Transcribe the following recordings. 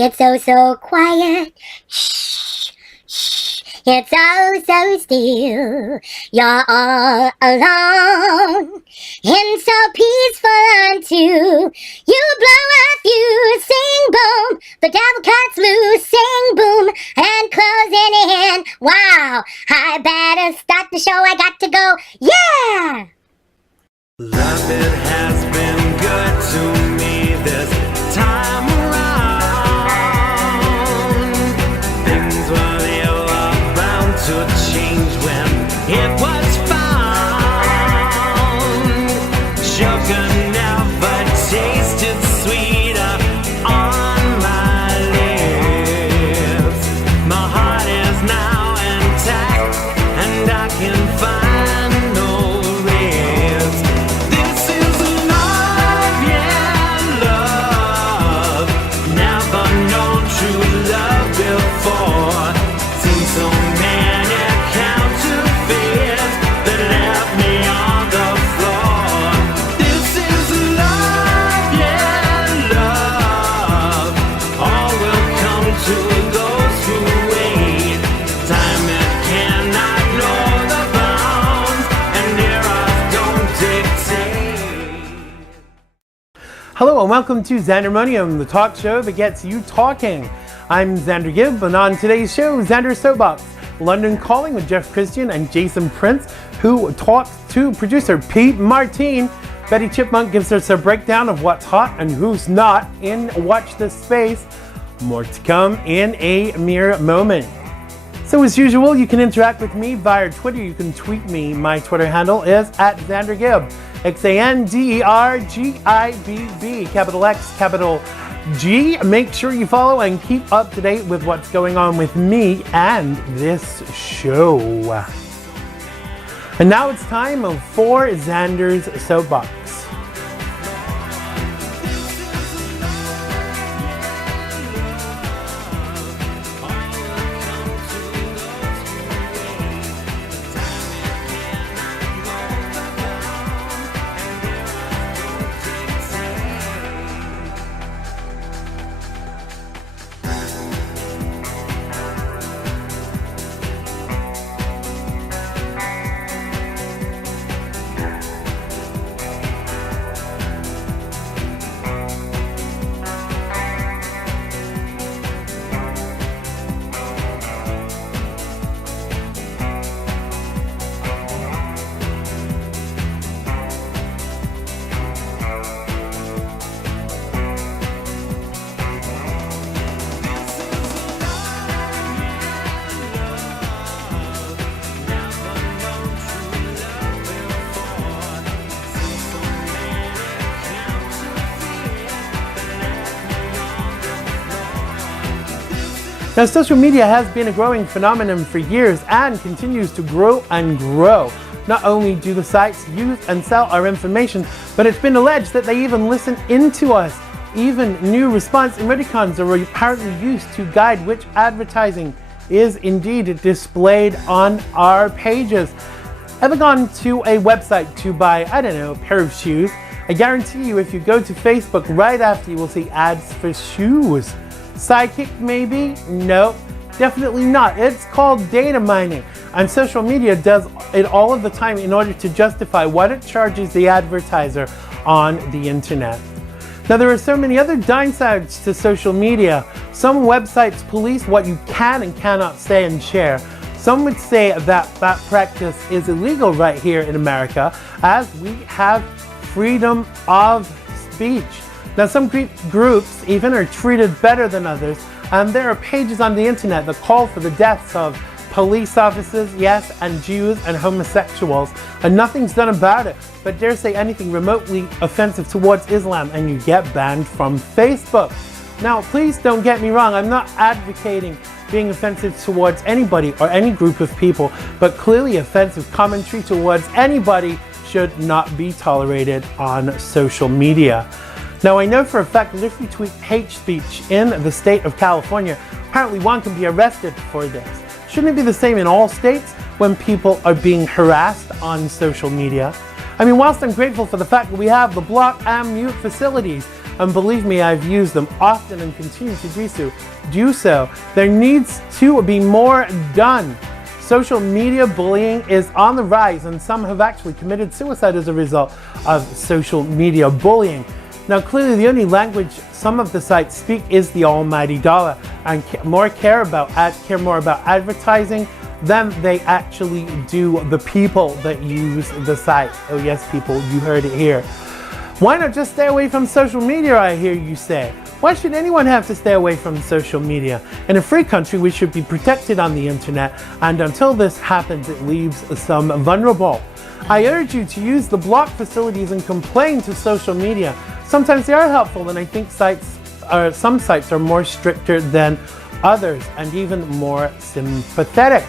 It's so quiet. Shh, shh. It's so still. You're all alone. And so peaceful until you blow a fuse. Sing boom. The devil cuts loose. Sing boom. And closing in. Wow. I better start the show. I got to go. Yeah. Love, it has been good to me this time around. Things were never bound to change when it was found. Sugar never tasted sweeter on my lips. My heart is now intact and I can find no ribs. This is love, yeah, love. Never known true love before. Seen so many counterfeits that left me on the floor. This is love, yeah, love. All will come to those who wait. Time it cannot know the bounds, and eras don't dictate. Hello and welcome to Xandermonium, the talk show that gets you talking. I'm Xander Gibb, and on today's show, Xander's Soapbox, London Calling with Jeff Christian and Jason Prince, who talks to producer Pete Martine. Betty Chipmonk gives us a breakdown of what's hot and who's not in Watch This Space. More to come in a mere moment. So as usual, you can interact with me via Twitter. You can tweet me. My Twitter handle is @XanderGibb. XanderGibb, capital X, capital G. Make sure you follow and keep up to date with what's going on with me and this show. And now it's time for Xander's Soapbox. Now, social media has been a growing phenomenon for years and continues to grow and grow. Not only do the sites use and sell our information, but it's been alleged that they even listen into us. Even new response emoticons are apparently used to guide which advertising is indeed displayed on our pages. Ever gone to a website to buy, I don't know, a pair of shoes? I guarantee you if you go to Facebook right after, you will see ads for shoes. Sidekick maybe? Nope, definitely not. It's called data mining, and social media does it all of the time in order to justify what it charges the advertiser on the internet. Now, there are so many other downsides to social media. Some websites police what you can and cannot say and share. Some would say that that practice is illegal right here in America, as we have freedom of speech. Now, some groups even are treated better than others, and there are pages on the internet that call for the deaths of police officers, yes, and Jews and homosexuals, and nothing's done about it. But dare say anything remotely offensive towards Islam and you get banned from Facebook. Now, please don't get me wrong, I'm not advocating being offensive towards anybody or any group of people, but clearly offensive commentary towards anybody should not be tolerated on social media. Now, I know for a fact that if you tweet hate speech in the state of California, apparently one can be arrested for this. Shouldn't it be the same in all states when people are being harassed on social media? I mean, whilst I'm grateful for the fact that we have the block and mute facilities, and believe me, I've used them often and continue to do so. There needs to be more done. Social media bullying is on the rise, and some have actually committed suicide as a result of social media bullying. Now, clearly the only language some of the sites speak is the almighty dollar, and care more about advertising than they actually do the people that use the site. Oh yes, people, you heard it here. Why not just stay away from social media, I hear you say? Why should anyone have to stay away from social media? In a free country, we should be protected on the internet, and until this happens, it leaves some vulnerable. I urge you to use the block facilities and complain to social media. Sometimes they are helpful, and I think some sites are more stricter than others and even more sympathetic.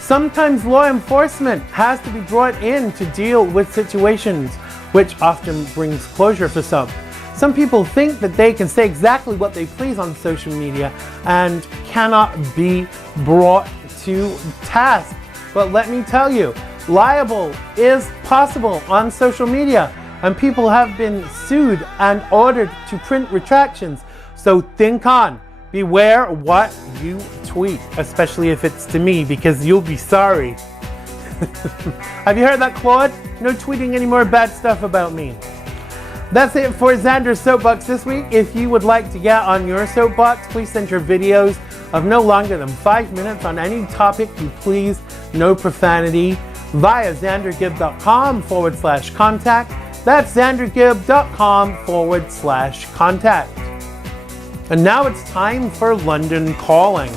Sometimes law enforcement has to be brought in to deal with situations, which often brings closure for some. Some people think that they can say exactly what they please on social media and cannot be brought to task. But let me tell you, liable is possible on social media, and people have been sued and ordered to print retractions. So think on, beware what you tweet, especially if it's to me, because you'll be sorry. Have you heard that, Claude? No tweeting any more bad stuff about me. That's it for Xander's Soapbox this week. If you would like to get on your soapbox, please send your videos of no longer than 5 minutes on any topic you please, no profanity, via xandergibb.com/contact. That's xandergibb.com/contact. And now it's time for London Calling.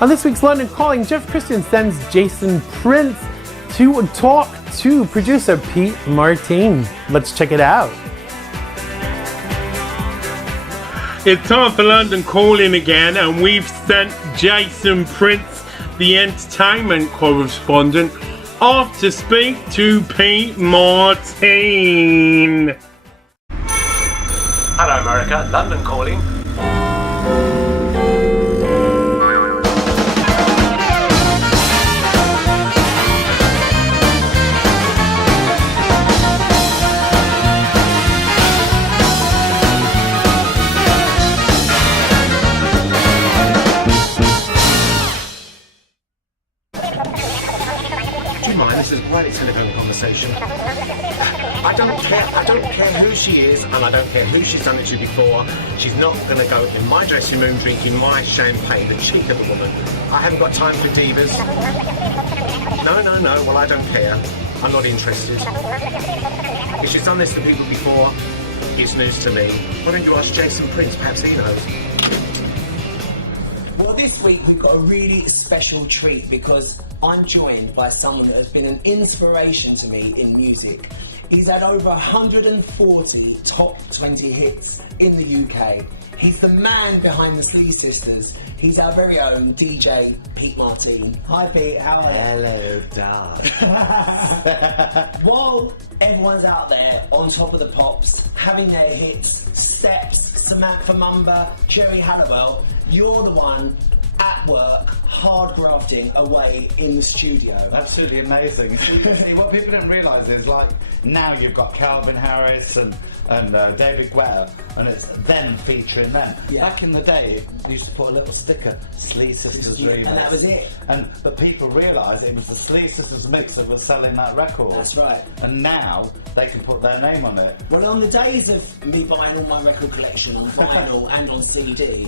On this week's London Calling, Jeff Christian sends Jason Prince to talk to producer Pete Martin. Let's check it out. It's time for London Calling again, and we've sent Jason Prince, the entertainment correspondent, off to speak to Pete Martin. Hello America, London Calling. This is a great telephone conversation. I don't care who she is, and I don't care who she's done it to before. She's not going to go in my dressing room drinking my champagne. The cheek of the woman. I haven't got time for divas. No, well I don't care. I'm not interested. If she's done this to people before, it's news to me. Why don't you ask Jason Prince? Perhaps he knows. Well, this week we've got a really special treat because I'm joined by someone that has been an inspiration to me in music. He's had over 140 top 20 hits in the UK. He's the man behind the Slee Sisters. He's our very own DJ Pete Martin. Hi Pete, how are you? Hello, darling. While everyone's out there on top of the pops, having their hits, Steps, Samantha Mumba, Cherry Halliwell, you're the one at work, hard grafting away in the studio. Absolutely amazing. See, what people don't realise is, like, now you've got Calvin Harris and David Guetta, and it's them featuring them. Yeah. Back in the day, you used to put a little sticker, Slee Sisters remix. And that was it. But people realised it was the Slee Sisters mix that was selling that record. That's right. And now they can put their name on it. Well, on the days of me buying all my record collection on vinyl and on CD,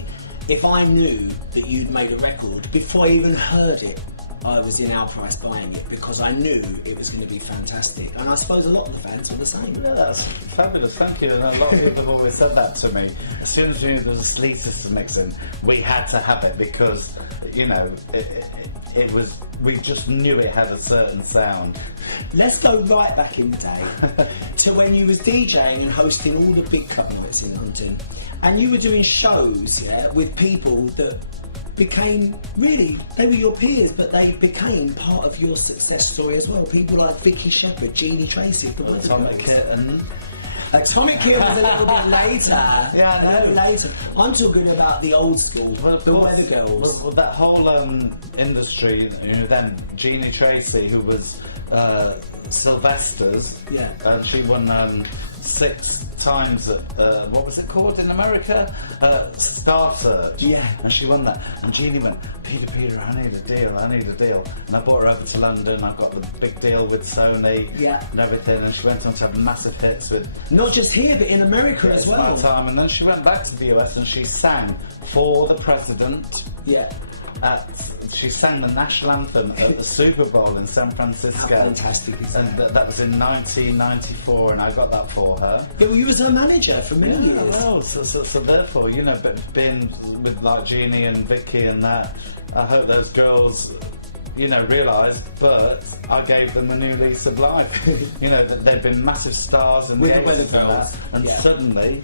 if I knew that you'd made a record, before I even heard it, I was in our price buying it because I knew it was going to be fantastic. And I suppose a lot of the fans were the same. Yeah, that's fabulous, thank you. And a lot of people have always said that to me. As soon as we knew there was a Slee Sisters mixing, we had to have it because, you know, it was, we just knew it had a certain sound. Let's go right back in the day to when you was DJing and hosting all the big club nights in London, and you were doing shows, yeah, with people that became, really, they were your peers, but they became part of your success story as well. People like Vicky Shepherd, Jeannie Tracy, Atomic Kitten. Atomic Kitten was a little bit later. Yeah, I know. A little later. I'm talking about the old school, Well, of the course. Weather Girls. Well, that whole industry, you know, then Jeannie Tracy, who was Sylvester's, Yeah. she won 6 times at, what was it called in America? Star Search. Yeah. And she won that. And Jeannie went, Peter, I need a deal. And I brought her over to London. I got the big deal with Sony, Yeah. and everything. And she went on to have massive hits with Not just here, but in America as well. that time. And then she went back to the US and she sang for the president. Yeah. She sang the national anthem at the Super Bowl in San Francisco. How fantastic is And that? that was in 1994, and I got that for her. Yeah, well, you was her manager for many years. Well, so therefore, you know, but being with like Jeannie and Vicky and that, I hope those girls, you know, realised, but I gave them a new lease of life. You know, that they'd been massive stars and With the 80s Weather and Girls, that, and yeah. suddenly,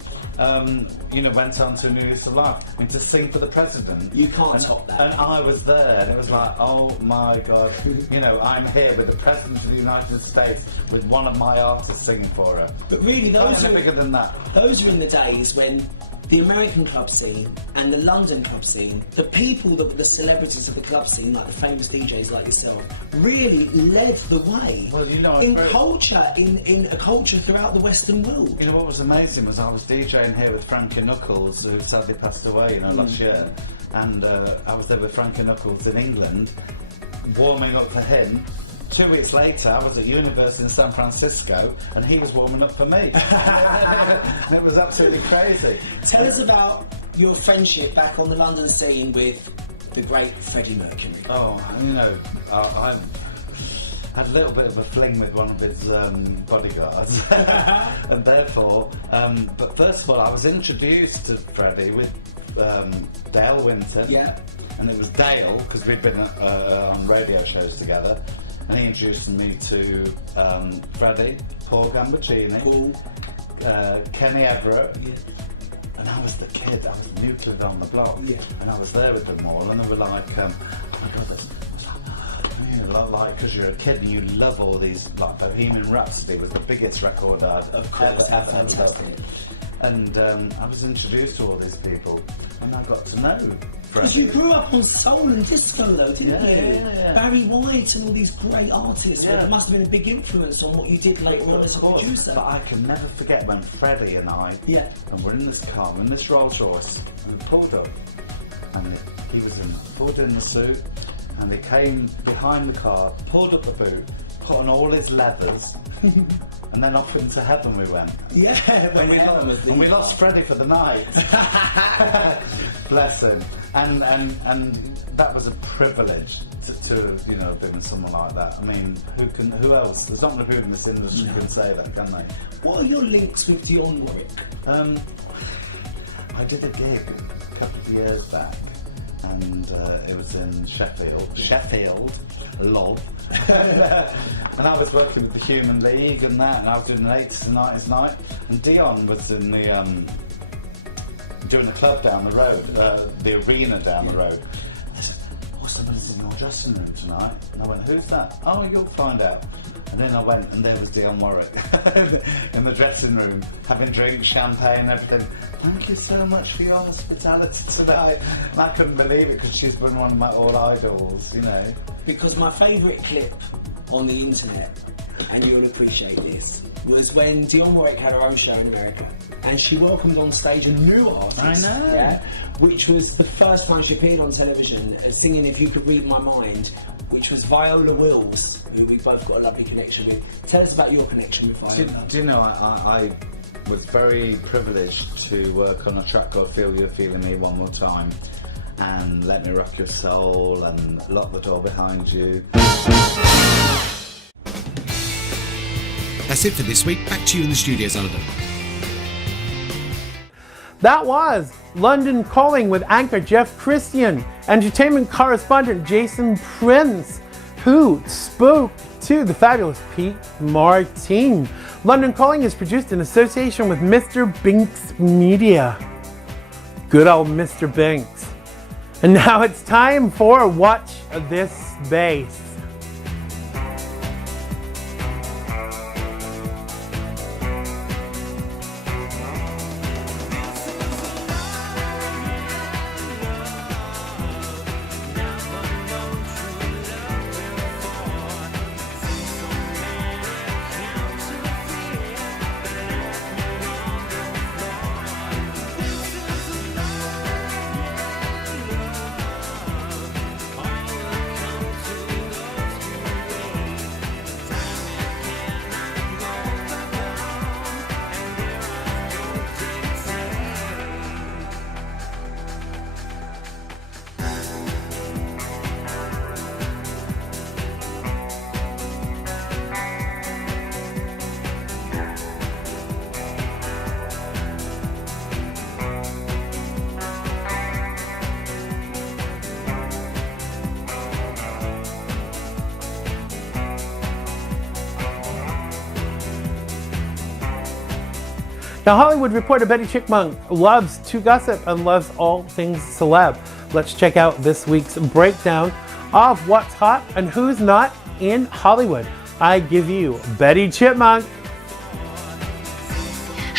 you know, went on to a new lease of life. I mean, to sing for the president. You can't top that. And I was there, and it was like, oh my God, you know, I'm here with the President of the United States with one of my artists singing for her. But really, Those are bigger than that. those were in the days when the American club scene and the London club scene, the people that were the celebrities of the club scene, like the famous DJs like yourself, really led the way. Well, you know, in very- culture, in a culture throughout the Western world. You know what was amazing was I was DJing here with Frankie Knuckles, who sadly passed away, you know, last year, and I was there with Frankie Knuckles in England, warming up for him. 2 weeks later, I was at university in San Francisco, and he was warming up for me. And it was absolutely crazy. Tell us about your friendship back on the London scene with the great Freddie Mercury. Oh, you know, I had a little bit of a fling with one of his bodyguards, and therefore, but first of all, I was introduced to Freddie with Dale Winton, Yeah. and it was Dale, because we'd been on radio shows together, and he introduced me to Freddie, Paul Gambaccini, Kenny Everett, Yeah. and I was the kid, I was nuclear on the block, Yeah. and I was there with them all, and they were like, oh my God, that's, you know, like, because you're a kid and you love all these, like Bohemian Rhapsody was the biggest record I'd Of course, ever fantastic. loved. And I was introduced to all these people, and I got to know Because Freddie. you grew up on soul and disco though, didn't Yeah, you? yeah. Barry White and all these great artists. Yeah. There must have been a big influence on what you did later on as a Of course, producer. but I can never forget when Freddie and I, Yeah. and we're in this car, in this Rolls Royce, and we pulled up, and he was pulled in the suit, and he came behind the car, pulled up the boot, put on all his leathers, and then off into heaven we went. Yeah, And we lost Freddie for the night. Bless him. And that was a privilege to you know, been with someone like that. I mean, who else? There's not many people in this industry who can say that, can they? What are your links with Dionne Warwick? I did a gig a couple of years back, and it was in Sheffield, lol. And I was working with the Human League and that, and I was doing an 80s to 90s night, and Dion was in the doing the club down the road, the arena down the road. I said, oh, somebody's in our dressing room tonight. And I went, who's that? Oh, you'll find out. And then I went and there was Dionne Warwick in the dressing room, having drinks, champagne and everything. Thank you so much for your hospitality tonight. And I couldn't believe it because she's been one of my all idols, you know. Because my favourite clip on the internet, and you'll appreciate this, was when Dionne Warwick had her own show in America and she welcomed on stage a new artist. I know. Yeah, which was the first time she appeared on television singing If You Could Read My Mind, which was Viola Wills, who we both got a lovely connection with. Tell us about your connection with Viola. Do you know, I was very privileged to work on a track called Feel You're Feeling Me One More Time and Let Me Rock Your Soul and Lock the Door Behind You. That's it for this week. Back to you in the studio, Xander. That was London Calling with anchor Jeff Christian, entertainment correspondent Jason Prince, who spoke to the fabulous Pete Martin. London Calling is produced in association with Mr. Binks Media. Good old Mr. Binks. And now it's time for Watch This Space. Now, Hollywood reporter Betty Chipmonk loves to gossip and loves all things celeb. Let's check out this week's breakdown of what's hot and who's not in Hollywood. I give you Betty Chipmonk.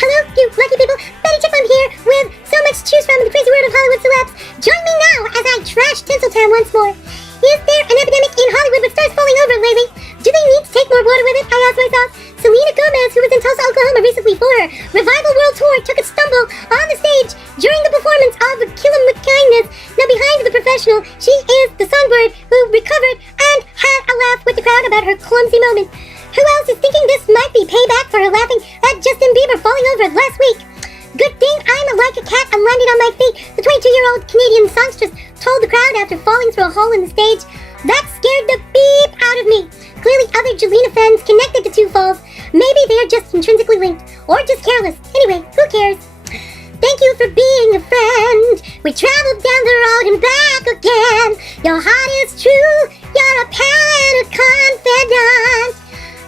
Hello, you lucky people. Betty Chipmonk here with so much to choose from in the crazy world of Hollywood celebs. Join me now as I trash Tinseltown once more. Is there an epidemic in Hollywood with stars falling over lately? Do they need to take more water with it? I ask myself. Selena Gomez, who was in Tulsa, Oklahoma recently for her Revival World Tour, took a stumble on the stage during the performance of Kill 'Em With Kindness. Now behind the professional, she is the songbird who recovered and had a laugh with the crowd about her clumsy moment. Who else is thinking this might be payback for her laughing at Justin Bieber falling over last week? Good thing I'm like a cat and landed on my feet, the 22-year-old Canadian songstress told the crowd after falling through a hole in the stage. That scared the beep out of me. Clearly other Jelena fans connected the two falls. Maybe they are just intrinsically linked, or just careless. Anyway, who cares? Thank you for being a friend. We traveled down the road and back again. Your heart is true. You're a pal and a confidant.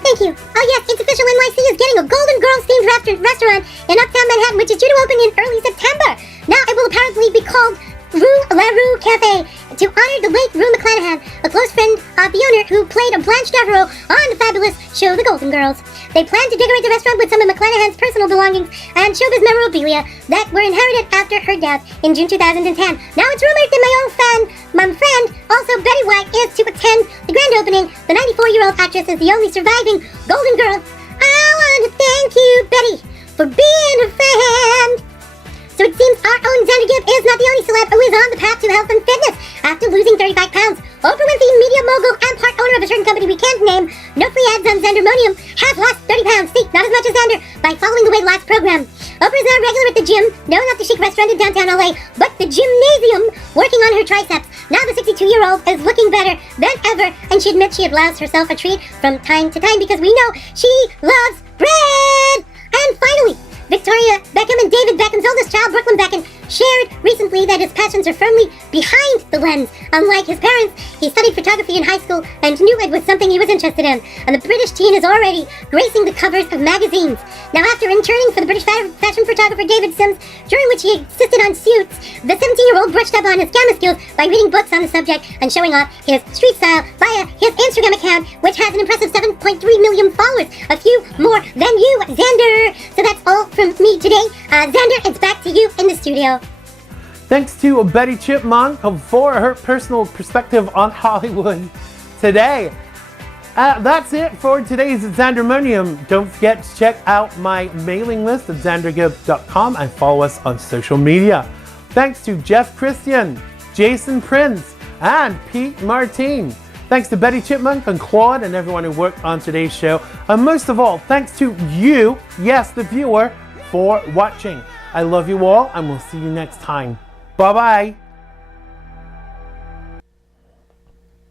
Thank you. Oh yes, it's official. NYC is getting a Golden Girls themed restaurant in Uptown Manhattan, which is due to open in early September. Now it will apparently be called La Rue Cafe to honor the late Rue McClanahan, a close friend of the owner who played a Blanche Devereaux on the fabulous show The Golden Girls. They plan to decorate the restaurant with some of McClanahan's personal belongings and showbiz memorabilia that were inherited after her death in June 2010. Now it's rumored that my friend, also Betty White, is to attend the grand opening. The 94-year-old actress is the only surviving Golden Girl. I want to thank you, Betty, for being a friend. So it seems our own Xander Gibb is not the only celeb who is on the path to health and fitness. After losing 35 pounds, Oprah Winfrey, media mogul and part owner of a certain company we can't name, no free ads on Xandermonium, has lost 30 pounds. See, not as much as Xander, by following the weight loss program. Oprah is now regular at the gym, no, not the chic restaurant in downtown LA, but the gymnasium, working on her triceps. Now the 62-year-old is looking better than ever, and she admits she allows herself a treat from time to time because we know she loves bread. And finally, Victoria Beckham and David Beckham's oldest child, Brooklyn Beckham, shared recently that his passions are firmly behind the lens. Unlike his parents, he studied photography in high school and knew it was something he was interested in. And the British teen is already gracing the covers of magazines. Now, after interning for the British fashion photographer David Sims, during which he insisted on suits, the 17-year-old brushed up on his camera skills by reading books on the subject and showing off his street style via his Instagram account, which has an impressive 7.3 million followers, a few more than you, Xander. So that's all from me today. Xander, it's back to you in the studio. Thanks to Betty Chipmonk for her personal perspective on Hollywood today. That's it for today's Xandermonium. Don't forget to check out my mailing list at xandergibb.com and follow us on social media. Thanks to Jeff Christian, Jason Prince, and Pete Martin. Thanks to Betty Chipmonk and Claude and everyone who worked on today's show. And most of all, thanks to you, yes, the viewer, for watching. I love you all, and we'll see you next time. Bye-bye.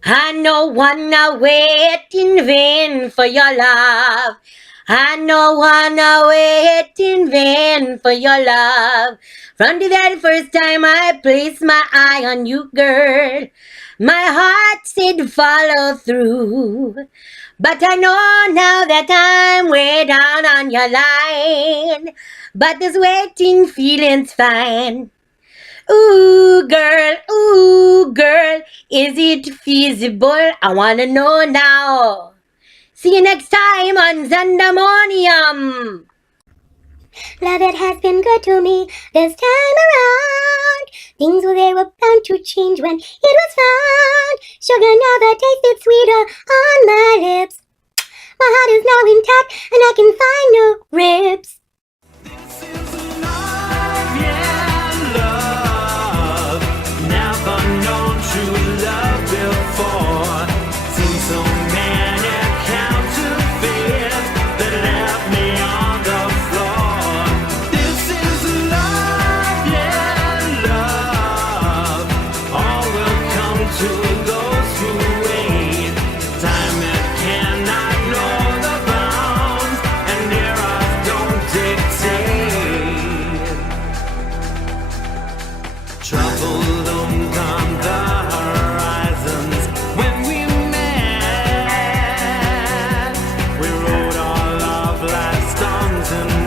I no wanna wait in vain for your love. I no wanna wait in vain for your love. From the very first time I placed my eye on you, girl, my heart said follow through. But I know now that I'm way down on your line. But this waiting feeling's fine. Ooh, girl, is it feasible? I wanna know now. See you next time on Xandermonium. Love, it has been good to me this time around. Things they were bound to change when it was found. Sugar never tasted sweeter on my lips. My heart is now intact and I can find no ribs. We wrote our love life songs and